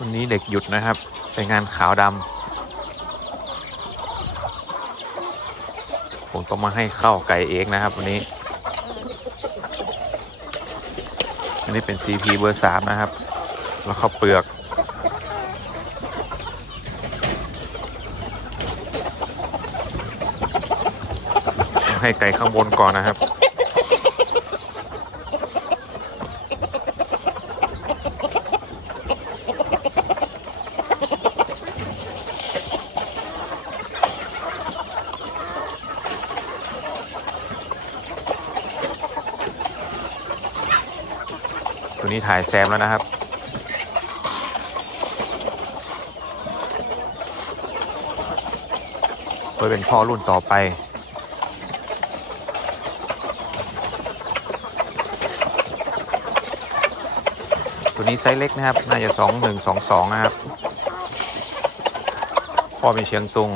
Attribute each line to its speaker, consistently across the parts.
Speaker 1: วันนี้เด็กหยุดนะครับ ไปงานขาวดำผมต้องมาให้ข้าวไก่เองนะครับ วันนี้ อันนี้เป็น CP เบอร์สามนะครับ แล้วข้าวเปลือกให้ไก่ข้างบนก่อนนะครับ นี้ถ่ายแซมแล้วนะครับ เพื่อเป็นพ่อรุ่นต่อไป ตัวนี้ไซส์เล็กนะครับ น่าจะ 2 1 2 2 นะครับ พ่อเป็นเชียงตุง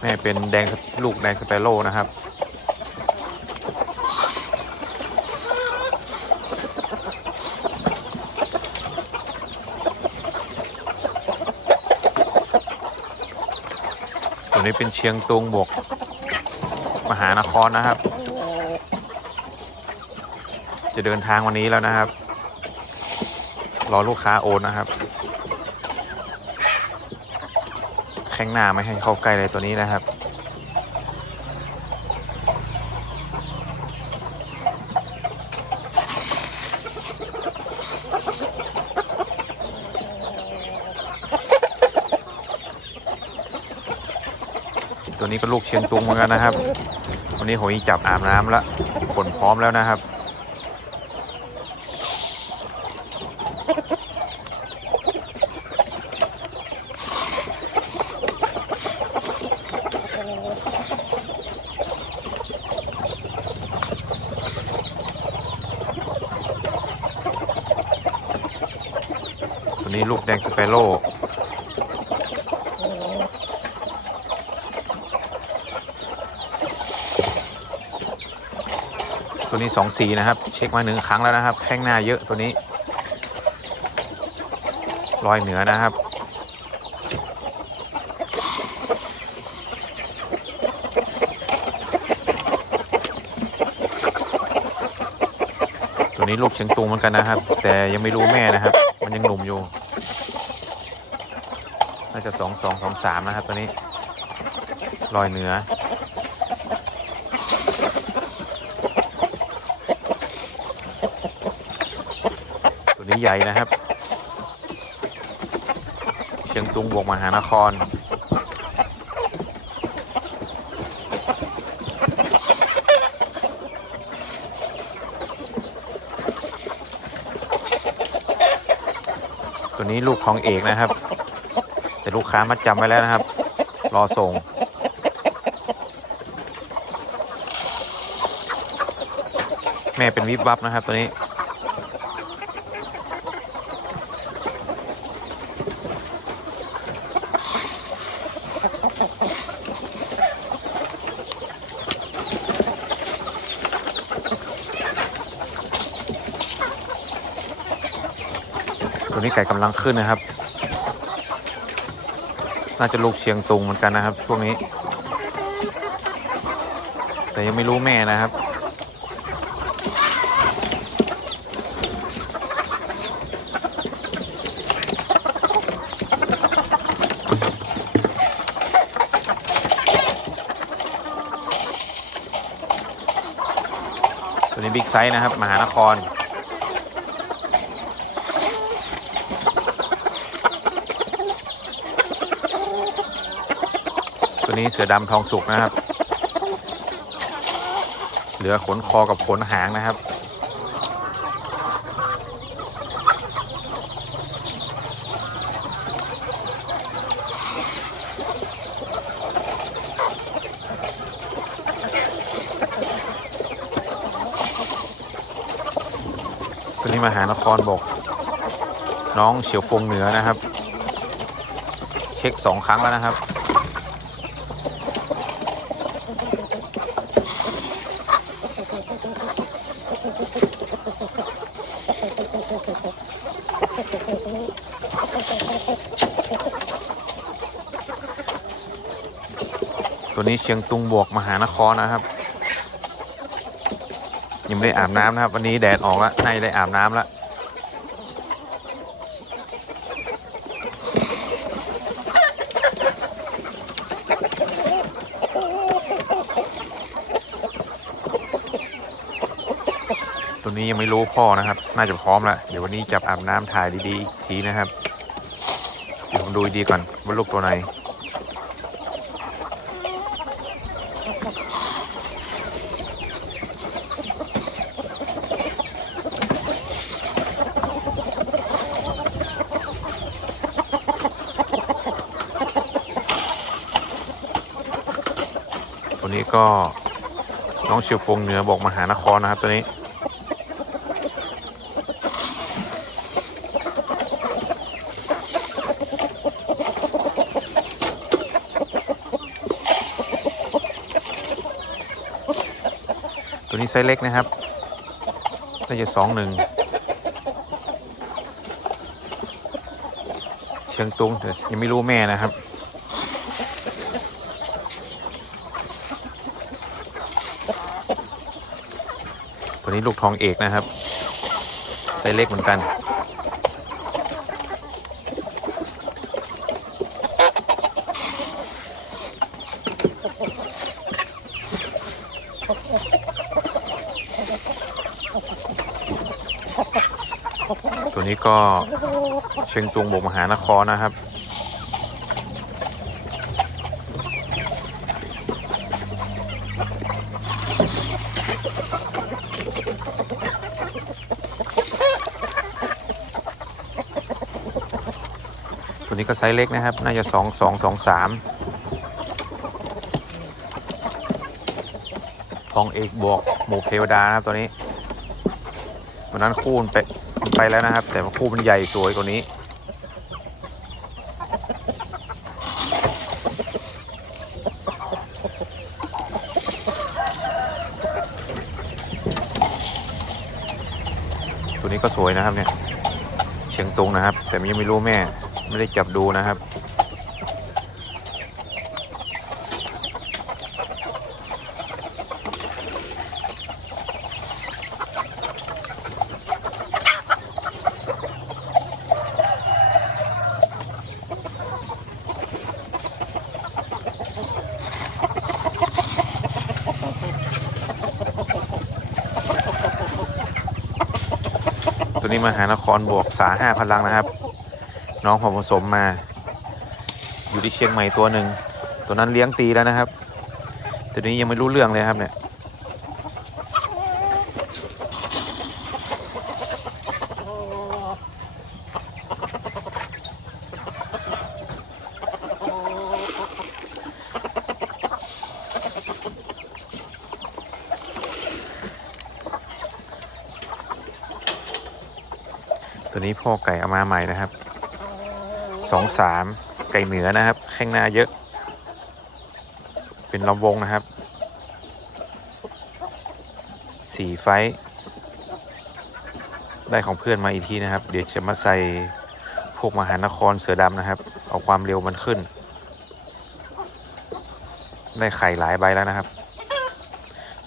Speaker 1: แม่เป็นแดงลูกแดงสเปโร่นะครับ นี้เป็นเชียงตุงบวกมหานครนะครับ จะเดินทางวันนี้แล้วนะครับ รอลูกค้าโอนนะครับ แข้งหน้าไม่ให้เข้าใกล้เลยตัวนี้นะครับ ลูกเชียงตุงเหมือนกันนะครับ วันนี้โหยจับอาบน้ำแล้วขนพร้อมแล้วนะครับ ตัวนี้ลูกแดงสเปโร่ ตัวนี้สองสีนะครับ เช็คมาหนึ่งครั้งแล้วนะครับแข้งหน้าเยอะตัวนี้รอยเหนือนะครับ ตัวนี้ลูกเชียงตุงเหมือนกันนะครับ แต่ยังไม่รู้แม่นะครับ มันยังหนุ่มอยู่ น่าจะสองสองสองสามนะครับตัวนี้รอยเหนือ ตัวนี้ ใหญ่นะครับ เชียงตุงบวกมหานคร ตัวนี้ลูกของเอกนะครับ แต่ลูกค้ามัดจำไว้แล้วนะครับ รอส่งแม่เป็นวิบวับนะครับตัวนี้ นี้ไก่กำลังขึ้นนะครับ น่าจะลูกเชียงตุงเหมือนกันนะครับ ช่วงนี้ แต่ยังไม่รู้แม่นะครับตัวนี้บิ๊กไซส์นะครับ มหานคร นี้เสือดำทองสุกนะครับ เหลือขนคอกับขนหางนะครับ ตัวนี้มาหานครบอก น้องเฉียวฟงเหนือนะครับ เช็คสองครั้งแล้วนะครับ ตัวนี้เชียงตุงบวกมหานครนะครับ ยังไม่ได้อาบน้ำนะครับ วันนี้แดดออกแล้วน่าจะได้อาบน้ำแล้วตัวนี้ยังไม่รู้พ่อนะครับ น่าจะพร้อมแล้ว เดี๋ยววันนี้จับอาบน้ำถ่ายดีๆอีกทีนะครับ เดี๋ยวผมดูดีก่อนว่าลูกตัวไหน ก็น้องเชียวฟงเหนือบอกมหานครนะครับตัวนี้ ตัวนี้ไซส์เล็กนะครับน่าจะสองหนึ่งเชียงตุงแต่ยังไม่รู้แม่นะครับ ตัวนี้ลูกทองเอกนะครับไซส์เล็กเหมือนกัน ตัวนี้ก็เชียงตุงบกมหานครนะครับ ตัวนี้ก็ไซส์เล็กนะครับ น่าจะสองสองสองสามทองเอกบวกหมูเทวดานะครับตัวนี้ตัวนั้นคู่มันไปมันไปแล้วนะครับ แต่คู่มันใหญ่สวยกว่านี้ตัวนี้ก็สวยนะครับเนี่ย เชียงตุงนะครับ แต่ยังไม่รู้แม่ ไม่ได้จับดูนะครับ ตัวนี้มาหานครบวกสาห้าพลังนะครับ น้องผมผสมมา อยู่ที่เชียงใหม่ตัวหนึ่งตัวนั้นเลี้ยงตีแล้วนะครับ แตัวนี้ยังไม่รู้เรื่องเลยครับเนี่ยตัวนี้พ่อไก่เอามาใหม่นะครับ สองสามไก่เหนือนะครับ แข้งหน้าเยอะ เป็นลำวงนะครับสี่ไฟได้ของเพื่อนมาอีกทีนะครับ เดี๋ยวจะมาใส่พวกมหานครเสือดำนะครับ เอาความเร็วมันขึ้น ได้ไข่หลายใบแล้วนะครับ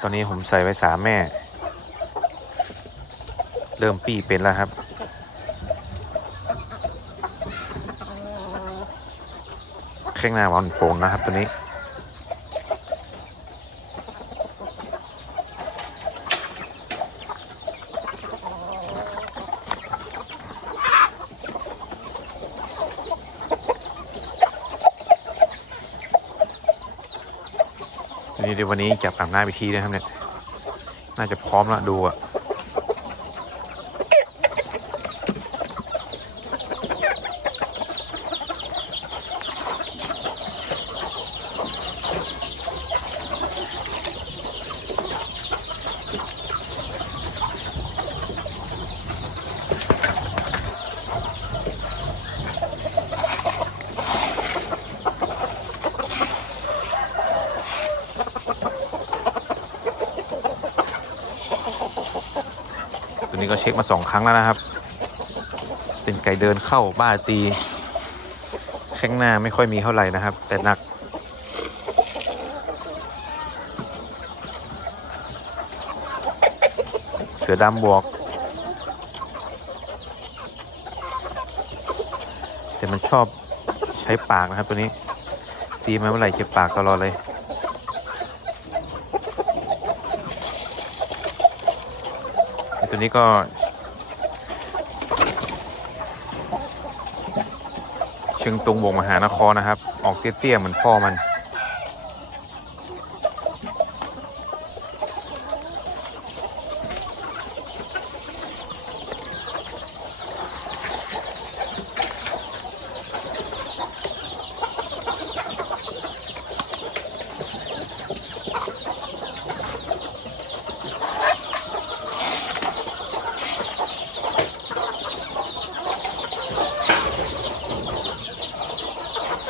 Speaker 1: ตอนนี้ผมใส่ไว้สามแม่ เริ่มปี้เป็นแล้วครับ แข้งหน้าวานโผงนะครับตัวนี้ตัวนี้เดี๋ยววันนี้จับอาบน้ำอีกทีนะครับเนี่ย น่าจะพร้อมแล้วดูอะันนี้ก็เช็คมาสองครั้งแล้วนะครับ เป็นไก่เดินเข้าบ้าตี แข้งหน้าไม่ค่อยมีเท่าไหร่นะครับ แต่หนัก เสือดำบวก แต่มันชอบใช้ปากนะครับตัวนี้ ตีมาเมื่อไหร่เจ็บปากตลอดเลย ตัวนี้ก็ เชิงตุงบวงมหานครนะครับ ออกเตี้ยๆเหมือนพ่อมัน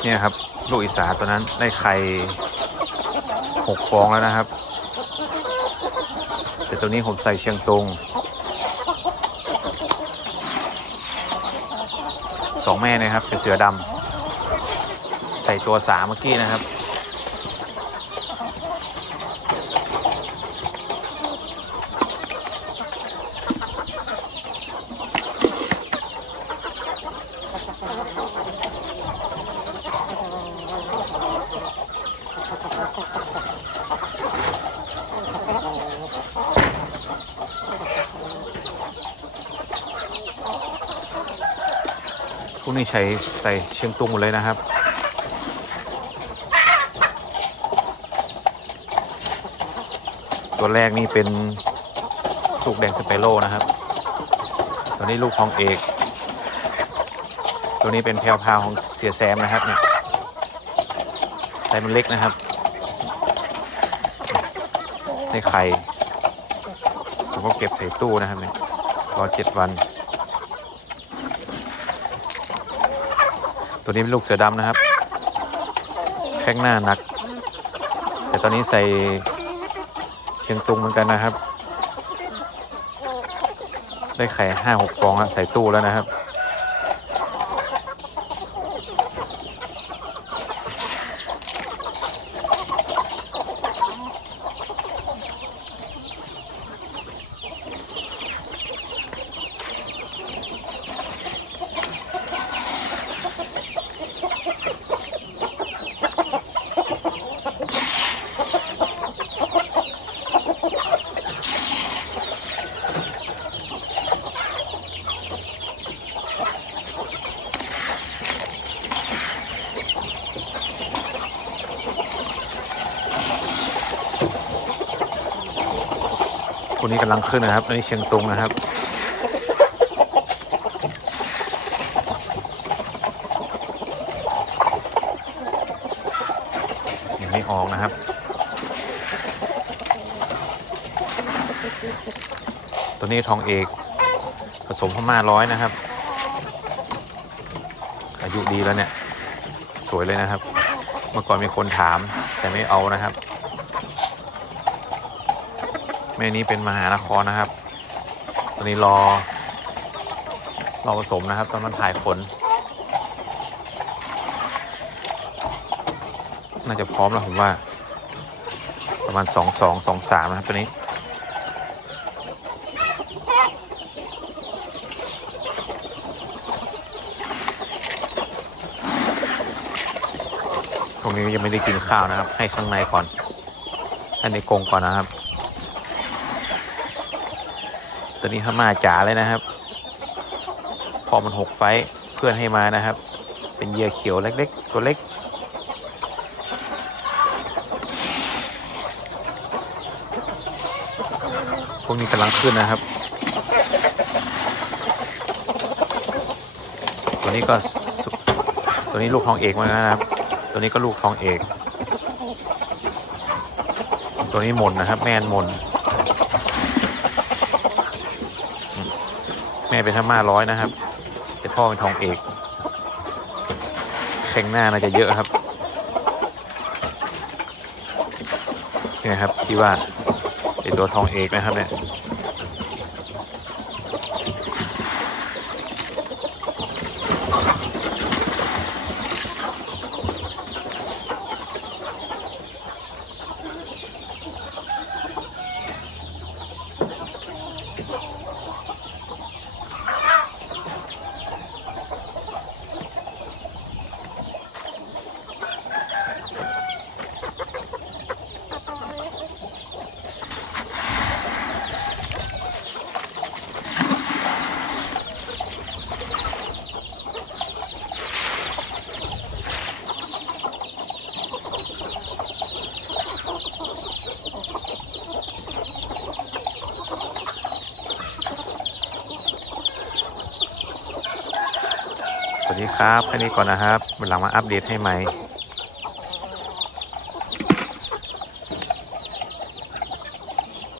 Speaker 1: เนี่ยครับ ลูกอีสาตัวนั้นได้ไข่หกฟองแล้วนะครับ แต่ตัวนี้ผมใส่เชียงตุงสองแม่นะครับเป็นเสือดำใส่ตัวสามเมื่อกี้นะครับ นี้ใช้ใส่เชียงตุงหมดเลยนะครับ ตัวแรกนี่เป็นลูกแดงสเปโร่นะครับ ตัวนี้ลูกของเอก ตัวนี้เป็นแพลวพาวของเสียแซมนะครับเนี่ยไซส์มันเล็กนะครับ ในไข่ผมก็เก็บใส่ตู้นะครับเนี่ยรอเจ็ดวัน ตัวนี้เป็นลูกเสือดำนะครับ แข้งหน้าหนัก แต่ตอนนี้ใส่เชียงตุงเหมือนกันนะครับ ได้ไข่ห้าหกฟองใส่ตู้แล้วนะครับ นี้กำลังขึ้นนะครับ อันนี้เชียงตุงนะครับ ยังไม่ออกนะครับ ตัวนี้ทองเอก ผสมพม่าร้อยนะครับ อายุดีแล้วเนี่ย สวยเลยนะครับ เมื่อก่อนมีคนถามแต่ไม่เอานะครับ แม่นี้เป็นมหานครนะครับ ตอนนี้รอ รอผสมนะครับ ตอนมันถ่ายขน น่าจะพร้อมแล้วผมว่า ประมาณสองสองสองสามนะครับตัวนี้ตรงนี้ยังไม่ได้กินข้าวนะครับ ให้ข้างในก่อน ให้ในกรงก่อนนะครับ ตัวนี้เขามาจ๋าเลยนะครับ พอมันหกไฟเพื่อนให้มานะครับ เป็นเหยื่อเขียวเล็กๆ ตัวเล็ก พวกนี้กำลังขึ้นนะครับ ตัวนี้ก็ตัวนี้ลูกทองเอกเหมานะครับ ตัวนี้ก็ลูกทองเอก ตัวนี้หมนนะครับ แม่นหมน แม่เป็นธรรมาร้อยนะครับแต่พ่อเป็นทองเอกแข้งหน้าน่าจะเยอะครับเนี่ยครับที่ว่าเป็นตัวทองเอกนะครับเนี่ย ดี ครับแค่นี้ก่อนนะครับวันหลังมาอัปเดตให้ใหม่